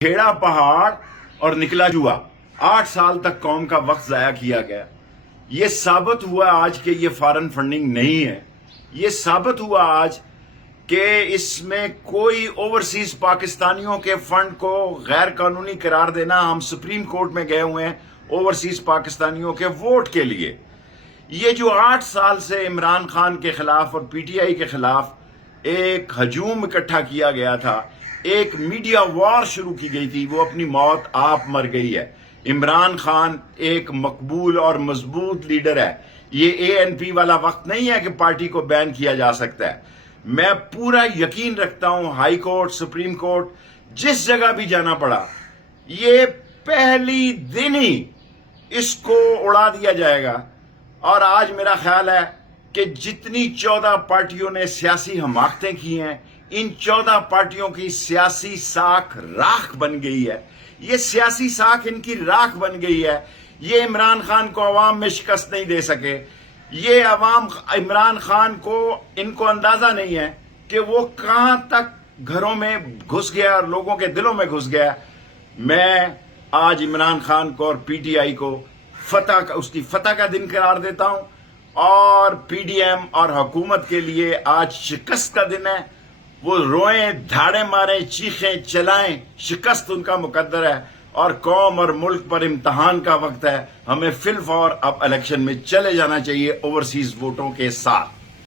کھیڑا پہاڑ اور نکلا جوا 8 سال تک قوم کا وقت ضائع کیا گیا. یہ ثابت ہوا آج کہ یہ فارن فنڈنگ نہیں ہے. یہ ثابت ہوا آج کہ اس میں کوئی اوورسیز پاکستانیوں کے فنڈ کو غیر قانونی قرار دینا. ہم سپریم کورٹ میں گئے ہوئے ہیں اوورسیز پاکستانیوں کے ووٹ کے لیے. یہ جو 8 سال سے عمران خان کے خلاف اور پی ٹی آئی کے خلاف ایک ہجوم اکٹھا کیا گیا تھا، ایک میڈیا وار شروع کی گئی تھی، وہ اپنی موت آپ مر گئی ہے. عمران خان ایک مقبول اور مضبوط لیڈر ہے. یہ اے این پی والا وقت نہیں ہے کہ پارٹی کو بین کیا جا سکتا ہے. میں پورا یقین رکھتا ہوں ہائی کورٹ، سپریم کورٹ، جس جگہ بھی جانا پڑا، یہ پہلی دن ہی اس کو اڑا دیا جائے گا. اور آج میرا خیال ہے کہ جتنی 14 پارٹیوں نے سیاسی حماقتیں کی ہیں، ان 14 پارٹیوں کی سیاسی ساکھ راکھ بن گئی ہے. یہ سیاسی ساکھ ان کی راکھ بن گئی ہے. یہ عمران خان کو عوام میں شکست نہیں دے سکے. یہ عوام عمران خان کو، ان کو اندازہ نہیں ہے کہ وہ کہاں تک گھروں میں گھس گیا اور لوگوں کے دلوں میں گھس گیا. میں آج عمران خان کو اور پی ٹی آئی کو اس کی فتح کا دن قرار دیتا ہوں، اور پی ڈی ایم اور حکومت کے لیے آج شکست کا دن ہے. وہ روئیں، دھاڑے ماریں، چیخیں چلائیں، شکست ان کا مقدر ہے. اور قوم اور ملک پر امتحان کا وقت ہے. ہمیں فی الفور اب الیکشن میں چلے جانا چاہیے اوورسیز ووٹوں کے ساتھ.